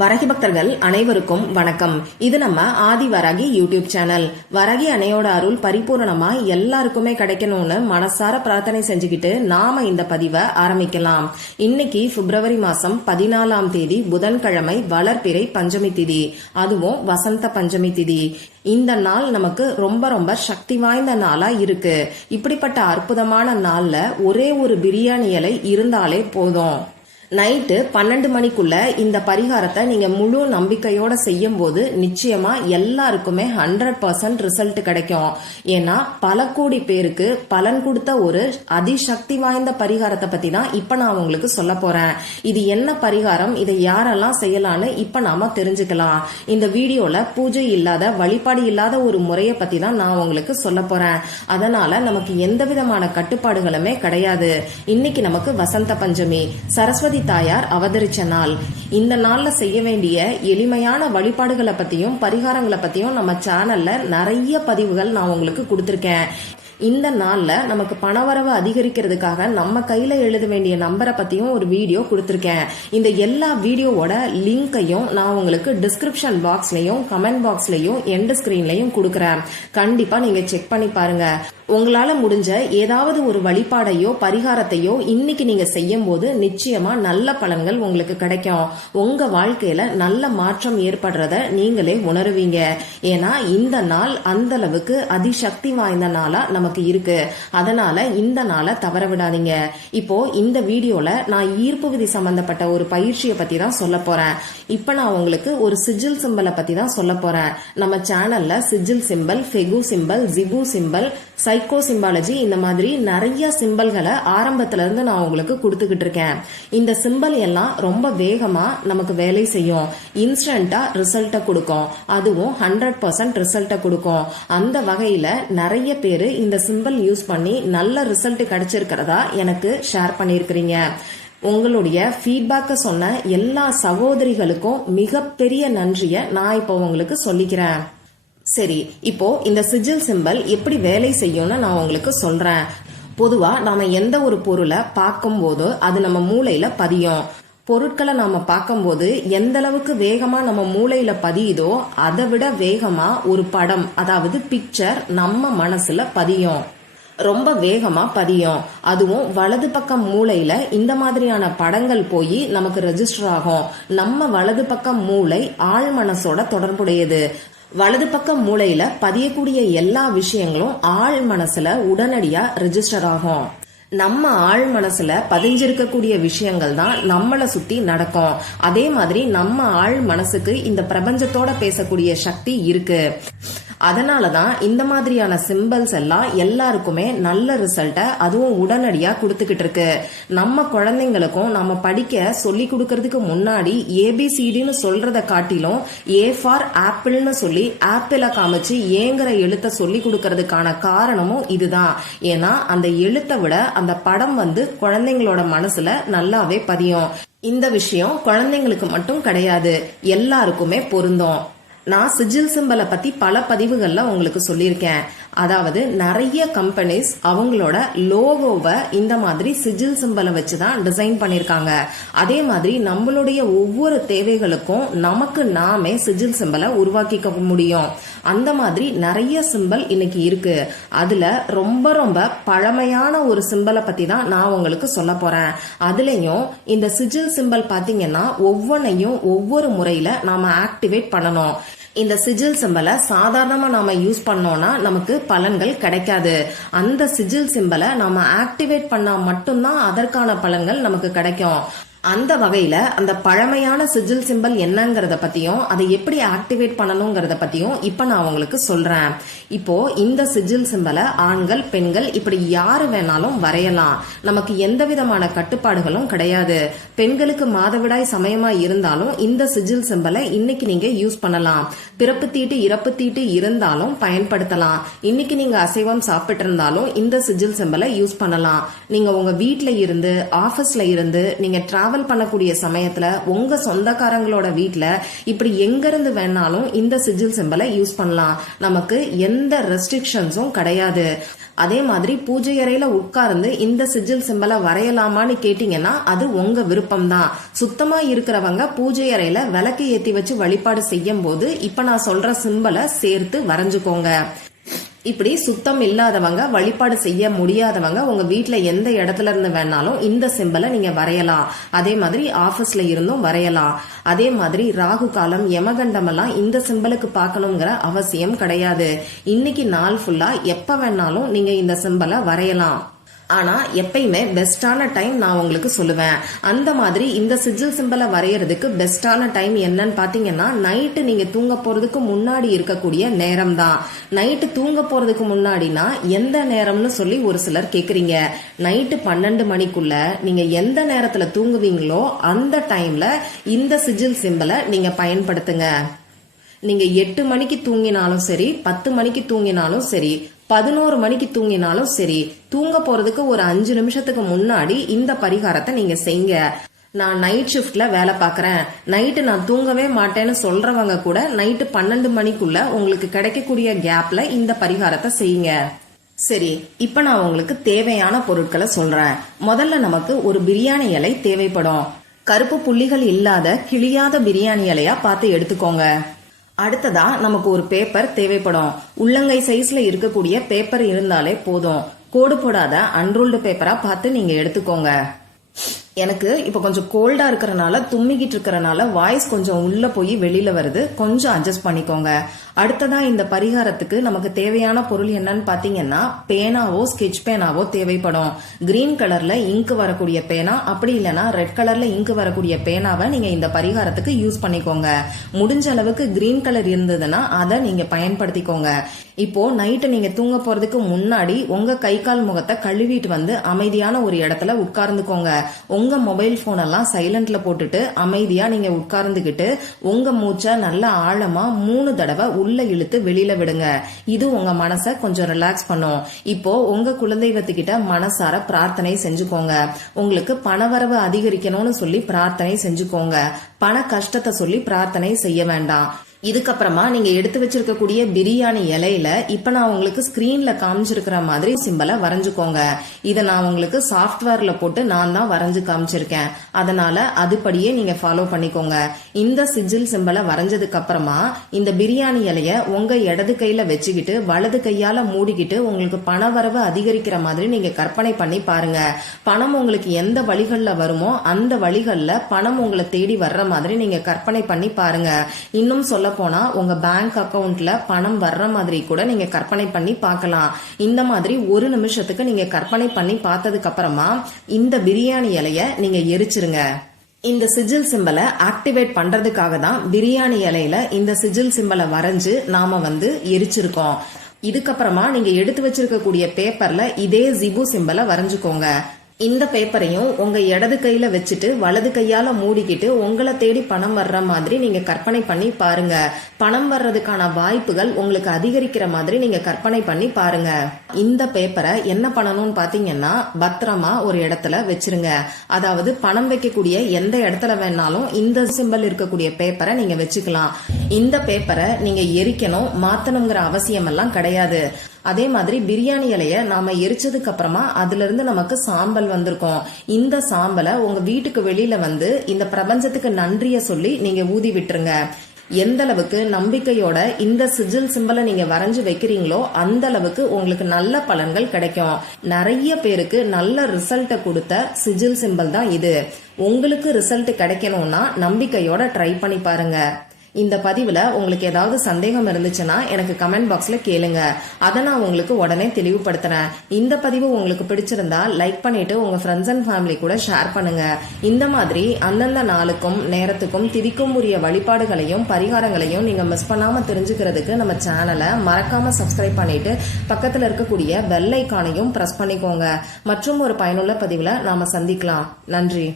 வரகி பக்தர்கள் அனைவருக்கும் வணக்கம். இது நம்ம ஆதி வராகி யூடியூப் சேனல். வரகி அன்னையோட அருள் பரிபூரணமா எல்லாருக்குமே கிடைக்கணும்னு மனசார பிரார்த்தனை செஞ்சுக்கிட்டு நாம இந்த பதிவை ஆரம்பிக்கலாம். இன்னைக்கு பிப்ரவரி மாசம் 14ஆம் தேதி புதன்கிழமை, வளர்பிறை பஞ்சமி திதி, அதுவும் வசந்த பஞ்சமி திதி. இந்த நாள் நமக்கு ரொம்ப ரொம்ப சக்தி வாய்ந்த நாளா இருக்கு. இப்படிப்பட்ட அற்புதமான நாள்ல ஒரே ஒரு பிரியாணி இலை இருந்தாலே போதும். நைட்டு 12 மணிக்குள்ள இந்த பரிகாரத்தை நீங்க முழு நம்பிக்கையோட செய்யும் போது நிச்சயமா எல்லாருக்குமே 100% ரிசல்ட் கிடைக்கும். ஏன்னா பல கோடி பேருக்கு பலன் கொடுத்த ஒரு அதிசக்தி வாய்ந்த பரிகாரத்தை பத்தி தான் இப்ப நான் உங்களுக்கு சொல்ல போறேன். இது என்ன பரிகாரம், இதை யாரெல்லாம் செய்யலான்னு இப்ப நாம தெரிஞ்சுக்கலாம். இந்த வீடியோல பூஜை இல்லாத, வழிபாடு இல்லாத ஒரு முறையை பத்தி தான் நான் உங்களுக்கு சொல்ல போறேன். அதனால நமக்கு எந்த விதமான கட்டுப்பாடுகளுமே கிடையாது. இன்னைக்கு நமக்கு வசந்த பஞ்சமி, சரஸ்வதி தாயார் அவதரிச்ச நாள். இந்த நாள்ல செய்ய வேண்டிய எளிமையான வழிபாடுகளை பத்தியும் பரிகாரங்களை பத்தியும் நம்ம சேனல்ல நிறைய பதிவுகள் நான் உங்களுக்கு கொடுத்திருக்கேன். இந்த நாள்ல நமக்கு பணவரவு அதிகரிக்கிறதுக்காக நம்ம கையில எழுத வேண்டிய நம்பரை பத்தியும் ஒரு வீடியோ கொடுத்திருக்கேன். இந்த எல்லா வீடியோவோட லிங்கையும் நான் உங்களுக்கு டிஸ்கிரிப்ஷன் பாக்ஸ்லயும் கமெண்ட் பாக்ஸ்லயும் எண்ட் ஸ்கிரீன்லயும் கொடுக்கறேன். கண்டிப்பா நீங்க செக் பண்ணி பாருங்க. உங்களால முடிஞ்ச ஏதாவது ஒரு வழிபாடையோ பரிகாரத்தையோ இன்னைக்கு நீங்க செய்யும் போது நிச்சயமா நல்ல பலன்கள் உங்களுக்கு கிடைக்கும். உங்க வாழ்க்கையில நல்ல மாற்றம் ஏற்படுறத நீங்களே உணருவீங்க. ஏன்னா இந்த நாள் அந்த அளவுக்கு அதிசக்தி வாய்ந்த நாளா நமக்கு இருக்கு. அதனால இந்த நாளை தவற விடாதீங்க. இப்போ இந்த வீடியோல நான் ஈர்ப்பு விதி சம்பந்தப்பட்ட ஒரு பயிற்சியை பத்தி தான் சொல்ல போறேன். இப்ப நான் உங்களுக்கு ஒரு சிஜில் சிம்பலை பத்தி தான் சொல்ல போறேன். நம்ம சேனல்ல சிஜில் சிம்பல், ஃபெகு சிம்பல், ஜிபு சிம்பல், சைக்கோ சிம்பாலஜி, இந்த மாதிரி நிறைய சிம்பல்களை ஆரம்பத்துல இருந்து நான் உங்களுக்கு கொடுத்துக்கிட்டு இருக்கேன். இந்த சிம்பல் எல்லாம் ரொம்ப வேகமா நமக்கு வேலை செய்யும். இன்ஸ்டன்டா ரிசல்ட்டை கொடுக்கும். அதுவும் 100% ரிசல்ட்டை கொடுக்கும். அந்த வகையில நிறைய பேரு இந்த சிம்பல் யூஸ் பண்ணி நல்ல ரிசல்ட் கிடைச்சிருக்கிறதா எனக்கு ஷேர் பண்ணிருக்கிறீங்க. உங்களுடைய ஃபீட்பேக்க சொன்ன எல்லா சகோதரிகளுக்கும் மிகப்பெரிய நன்றியை நான் இப்போ உங்களுக்கு சொல்லிக்கிறேன். சரி, இப்போ இந்த சிஜில் சிம்பல் எப்படி வேலை செய்யும்னு நான் உங்களுக்கு சொல்றேன். பொதுவா நாம எந்த ஒரு பொருளை பார்க்கும் போது அது நம்ம மூளையில பதியும். பொருட்களை நாம பார்க்கும்போது எந்த அளவுக்கு வேகமா நம்ம மூளையில பதியுதோ அதை விட வேகமா ஒரு படம், அதாவது பிக்சர் நம்ம மனசுல பதியும். ரொம்ப வேகமா பதியும். அதுவும் வலது பக்கம் மூளையில இந்த மாதிரியான படங்கள் போய் நமக்கு ரெஜிஸ்டர் ஆகும். நம்ம வலது பக்கம் மூளை ஆழ் மனசோட தொடர்புடையது. வலது பக்கம் மூளையில பதியக்கூடிய எல்லா விஷயங்களும் ஆழ் மனசுல உடனடியா ரெஜிஸ்டர் ஆகும். நம்ம ஆழ் மனசுல பதிஞ்சிருக்கக்கூடிய விஷயங்கள் தான் நம்மளை சுத்தி நடக்கும். அதே மாதிரி நம்ம ஆழ் மனசுக்கு இந்த பிரபஞ்சத்தோட பேசக்கூடிய சக்தி இருக்கு. அதனாலதான் இந்த மாதிரியான சிம்பல்ஸ் எல்லாம் எல்லாருக்குமே நல்ல ரிசல்ட்டை அதுவும் உடனடியா கொடுத்துக்கிட்டு இருக்கு. நம்ம குழந்தைங்களுக்கும் நம்ம படிக்க சொல்லி கொடுக்கறதுக்கு முன்னாடி ஏபிசிடின்னு சொல்றத காட்டிலும் ஏ ஃபார் ஆப்பிள்னு சொல்லி ஆப்பிளை காமிச்சு ஏங்கிற எழுத்த சொல்லி கொடுக்கறதுக்கான காரணமும் இதுதான். ஏன்னா அந்த எழுத்தை விட அந்த படம் குழந்தைங்களோட மனசுல நல்லாவே பதியும். இந்த விஷயம் குழந்தைங்களுக்கு மட்டும் கிடையாது, எல்லாருக்குமே பொருந்தும். நான் சிஜில் சிம்பலை பத்தி பல பதிவுகள்ல உங்களுக்கு சொல்லியிருக்கேன். அதாவது நிறைய கம்பெனிஸ் அவங்களோட லோகோவை இந்த மாதிரி சிஜில் சிம்பலை வச்சுதான் டிசைன் பண்ணிருக்காங்க. அதே மாதிரி நம்மளுடைய ஒவ்வொரு தேவைகளுக்கும் நமக்கு நாமே சிஜில் சிம்பலை உருவாக்கிக்க முடியும். அந்த மாதிரி நிறைய சிம்பல் இன்னைக்கு இருக்கு. அதுல ரொம்ப ரொம்ப பழமையான ஒரு சிம்பலை பத்தி தான் நான் உங்களுக்கு சொல்ல போறேன். அதுலயும் இந்த சிஜில் சிம்பல் பாத்தீங்கன்னா ஒவ்வொன்னையும் ஒவ்வொரு முறையில நாம ஆக்டிவேட் பண்ணணும். இந்த சிஜில் சிம்பலை சாதாரணமா நாம யூஸ் பண்ணோம்னா நமக்கு பலன்கள் கிடைக்காது. அந்த சிஜில் சிம்பலை நாம ஆக்டிவேட் பண்ணா மட்டும்தான் அதற்கான பலன்கள் நமக்கு கிடைக்கும். அந்த வகையில அந்த பழமையான சிஜில் சிம்பல் என்னங்கறத பத்தியும் அதை எப்படி ஆக்டிவேட் பண்ணணுங்கிறத பத்தியும் இப்ப நான் உங்களுக்கு சொல்றேன். இப்போ இந்த சிஜில் சிம்பலை ஆண்கள், பெண்கள் இப்படி யாரு வேணாலும் வரையலாம். நமக்கு எந்த விதமான கட்டுப்பாடுகளும் கிடையாது. பெண்களுக்கு மாதவிடாய் சமயமா இருந்தாலும் இந்த சிஜில் சிம்பலை இன்னைக்கு நீங்க யூஸ் பண்ணலாம். பிறப்பு தீட்டு, இறப்பு தீட்டு இருந்தாலும் பயன்படுத்தலாம். இன்னைக்கு நீங்க அசைவம் சாப்பிட்டு இருந்தாலும் இந்த சிஜில் சிம்பலை யூஸ் பண்ணலாம். நீங்க உங்க வீட்ல இருந்து, ஆபீஸ்ல இருந்து, நீங்க டிராவல் டிராவல் பண்ணக்கூடிய சமயத்துல உங்க சொந்தக்காரங்களோட வீட்டுல இப்படி எங்க இருந்து வேணாலும் இந்த சிஜில் சிம்பலை யூஸ் பண்ணலாம். நமக்கு எந்த ரெஸ்ட்ரிக்ஷன்ஸும் கிடையாது. அதே மாதிரி பூஜை அறையில உட்கார்ந்து இந்த சிஜில் சிம்பலை வரையலாமான்னு கேட்டீங்கன்னா அது உங்க விருப்பம் தான். சுத்தமா இருக்கிறவங்க பூஜை அறையில விளக்கு ஏத்தி வச்சு வழிபாடு செய்யும் போது இப்ப நான் சொல்ற சிம்பலை சேர்த்து வரைஞ்சுக்கோங்க. இப்படி சுத்தம் இல்லாதவங்க, வழிபாடு செய்ய முடியாதவங்க உங்க வீட்டுல எந்த இடத்துல இருந்து வேணாலும் இந்த சிம்பலை நீங்க வரையலாம். அதே மாதிரி ஆபீஸ்ல இருந்தும் வரையலாம். அதே மாதிரி ராகு காலம், யமகண்டம் எல்லாம் இந்த சிம்பலுக்கு பார்க்கணுங்கிற அவசியம் கிடையாது. இன்னைக்கு நாள் ஃபுல்லா எப்ப வேணாலும் நீங்க இந்த சிம்பலை வரையலாம். ஆனா எப்பயுமே பெஸ்டான டைம் நான் உங்களுக்கு சொல்லுவேன். அந்த மாதிரி இந்த சிஜில் சிம்பலை வரையறதுக்கு பெஸ்டான டைம் என்னன்னு பாத்தீங்கன்னா நைட்டு நீங்க தூங்க போறதுக்கு முன்னாடி இருக்கக்கூடிய நேரம் தான். நைட்டு தூங்க போறதுக்கு முன்னாடினா எந்த நேரம்னு சொல்லி ஒரு சிலர் கேக்குறீங்க. நைட்டு 12 மணிக்குள்ள நீங்க எந்த நேரத்துல தூங்குவீங்களோ அந்த டைம்ல இந்த சிஜில் சிம்பலை நீங்க பயன்படுத்துங்க. நீங்க 8 மணிக்கு தூங்கினாலும் சரி, 10 மணிக்கு தூங்கினாலும் சரி, 11 மணிக்கு தூங்கினாலும் சரி, தூங்க போறதுக்கு ஒரு 5 நிமிஷத்துக்கு முன்னாடி இந்த பரிகாரத்தை நீங்க செய்யுங்க. நான் நைட் ஷிஃப்ட்ல வேலை பாக்குறேன், நைட்டு நான் தூங்கவே மாட்டேன்னு சொல்றவங்க கூட நைட்டு 12 மணிக்குள்ள உங்களுக்கு கிடைக்கக்கூடிய கேப்ல இந்த பரிகாரத்தை செய்யுங்க. சரி, இப்ப நான் உங்களுக்கு தேவையான பொருட்களை சொல்றேன். முதல்ல நமக்கு ஒரு பிரியாணி இலை தேவைப்படும். கருப்பு புள்ளிகள் இல்லாத கிழியாத பிரியாணி இலையா பார்த்து எடுத்துக்கோங்க. அடுத்ததா நமக்கு ஒரு பேப்பர் தேவைப்படும். உள்ளங்கை சைஸ்ல இருக்கக்கூடிய பேப்பர் இருந்தாலே போதும். கோடு போடாத அன்ரூல்டு பேப்பரா பார்த்து நீங்க எடுத்துக்கோங்க. எனக்கு இப்ப கொஞ்சம் கோல்டா இருக்கறனால, தும்மிக்கிட்டு இருக்கறனால வாய்ஸ் கொஞ்சம் உள்ள போய் வெளியில வருது. கொஞ்சம் அட்ஜஸ்ட் பண்ணிக்கோங்க. அடுத்ததா இந்த பரிகாரத்துக்கு நமக்கு தேவையான பொருள் என்னன்னு பாத்தீங்கன்னா பேனாவோ ஸ்கெட்ச் பேனாவோ தேவைப்படும். கிரீன் கலர்ல இங்கு வரக்கூடிய பேனா, அப்படி இல்லைன்னா ரெட் கலர்ல இங்கு வரக்கூடிய பேனாவை நீங்க இந்த பரிகாரத்துக்கு யூஸ் பண்ணிக்கோங்க. முடிஞ்ச அளவுக்கு கிரீன் கலர் இருந்ததுன்னா அதை நீங்க பயன்படுத்திக்கோங்க. இப்போ நைட்டு நீங்க தூங்க போறதுக்கு முன்னாடி உங்க கை கால் முகத்தை கழுவிட்டு வந்து அமைதியான ஒரு இடத்துல உட்கார்ந்துக்கோங்க. உங்க மொபைல் போன் எல்லாம் சைலண்ட்ல போட்டுட்டு அமைதியா நீங்க உட்கார்ந்துகிட்டு உங்க மூச்சை நல்லா ஆழமா 3 தடவை உள்ள இழுத்து வெளியில விடுங்க. இது உங்க மனசை கொஞ்சம் ரிலாக்ஸ் பண்ணும். இப்போ உங்க குலதெய்வத்துக்கிட்ட மனசார பிரார்த்தனை செஞ்சுக்கோங்க. உங்களுக்கு பணவரவு அதிகரிக்கணும்னு சொல்லி பிரார்த்தனை செஞ்சுக்கோங்க. பண கஷ்டத்தை சொல்லி பிரார்த்தனை செய்ய வேண்டாம். இதுக்கப்புறமா நீங்க எடுத்து வச்சிருக்கக்கூடிய பிரியாணி இலையில இப்ப நான் உங்களுக்கு ஸ்கிரீன்ல காமிச்சிருக்கிற மாதிரி சிம்பலை வரைஞ்சுக்கோங்க. இதை நான் உங்களுக்கு சாஃப்ட்வேர்ல போட்டு நான் தான் வரைஞ்சு காமிச்சிருக்கேன். அதனால அதுபடியே நீங்க ஃபாலோ பண்ணிக்கோங்க. இந்த சிஜில் சிம்பலை வரைஞ்சதுக்கு அப்புறமா இந்த பிரியாணி இலைய உங்க இடது கையில வச்சுக்கிட்டு வலது கையால மூடிக்கிட்டு உங்களுக்கு பணவரவு அதிகரிக்கிற மாதிரி நீங்க கற்பனை பண்ணி பாருங்க. பணம் உங்களுக்கு எந்த வழிகள்ல வருமோ அந்த வழிகள்ல பணம் உங்களை தேடி வர்ற மாதிரி நீங்க கற்பனை பண்ணி பாருங்க. இன்னும் சொல்ல போனா உங்க பேங்க் அக்கவுண்ட்ல பணம் வர்ற மாதிரி கூட நீங்க கற்பனை பண்ணி பார்க்கலாம். இந்த மாதிரி 1 நிமிஷத்துக்கு நீங்க கற்பனை பண்ணி பார்த்ததுக்கு அப்புறமா இந்த பிரியாணி இலைய நீங்க எரிச்சிருங்க. இந்த சிஜில் சிம்பலை ஆக்டிவேட் பண்றதுக்காக தான் பிரியாணி இலையில இந்த சிஜில் சிம்பலை வரைஞ்சு நாம எரிச்சிருக்கோம். இதுக்கப்புறமா நீங்க எடுத்து வச்சிருக்கக்கூடிய பேப்பர்ல இதே ஜிபு சிம்பலை வரைஞ்சுக்கோங்க. இந்த பேப்பரையும் உங்க இடது கையில வச்சுட்டு வலது கையால மூடிக்கிட்டு உங்களை தேடி பணம் வர்ற மாதிரி நீங்க கற்பனை பண்ணி பாருங்க. பணம் வர்றதுக்கான வாய்ப்புகள் உங்களுக்கு அதிகரிக்கிற மாதிரி நீங்க கற்பனை பண்ணி பாருங்க. இந்த பேப்பரை என்ன பண்ணணும்னு பாத்தீங்கன்னா பத்திரமா ஒரு இடத்துல வச்சிருங்க. அதாவது பணம் வைக்கக்கூடிய எந்த இடத்துல வேணாலும் இந்த சிம்பல் இருக்கக்கூடிய பேப்பரை நீங்க வச்சுக்கலாம். இந்த பேப்பரை நீங்க எரிக்கணும், மாத்தணுங்கிற அவசியம் எல்லாம் கிடையாது. அதே மாதிரி பிரியாணி இலைய நாம எரிச்சதுக்கு அப்புறமா அதுல இருந்து நமக்கு சாம்பல் வந்திருக்கும். இந்த சாம்பலை உங்க வீட்டுக்கு வெளியில இந்த பிரபஞ்சத்துக்கு நன்றிய சொல்லி நீங்க ஊதி விட்டுருங்க. எந்த அளவுக்கு நம்பிக்கையோட இந்த சிஜில் சிம்பலை நீங்க வரைஞ்சு வைக்கிறீங்களோ அந்த அளவுக்கு உங்களுக்கு நல்ல பலன்கள் கிடைக்கும். நிறைய பேருக்கு நல்ல ரிசல்ட்டை கொடுத்த சிஜில் சிம்பல் தான் இது. உங்களுக்கு ரிசல்ட் கிடைக்கணும்னா நம்பிக்கையோட ட்ரை பண்ணி பாருங்க. இந்த பதிவுல உங்களுக்கு ஏதாவது சந்தேகம் இருந்துச்சுன்னா எனக்கு கமெண்ட் பாக்ஸ்ல கேளுங்க. அதை நான் உங்களுக்கு உடனே தெளிவுபடுத்துறேன். இந்த பதிவு உங்களுக்கு பிடிச்சிருந்தா லைக் பண்ணிட்டு உங்க ஃப்ரெண்ட்ஸ் அண்ட் ஃபேமிலி கூட ஷேர் பண்ணுங்க. இந்த மாதிரி அந்தந்த நாளுக்கும் நேரத்துக்கும் திதிக்கும் உரிய வழிபாடுகளையும் பரிகாரங்களையும் நீங்க மிஸ் பண்ணாம தெரிஞ்சுக்கிறதுக்கு நம்ம சேனலை மறக்காம சப்ஸ்கிரைப் பண்ணிட்டு பக்கத்துல இருக்கக்கூடிய பெல் ஐக்கானையும் பிரஸ் பண்ணிக்கோங்க. மற்றும் ஒரு பயனுள்ள பதிவுல நாம சந்திக்கலாம். நன்றி.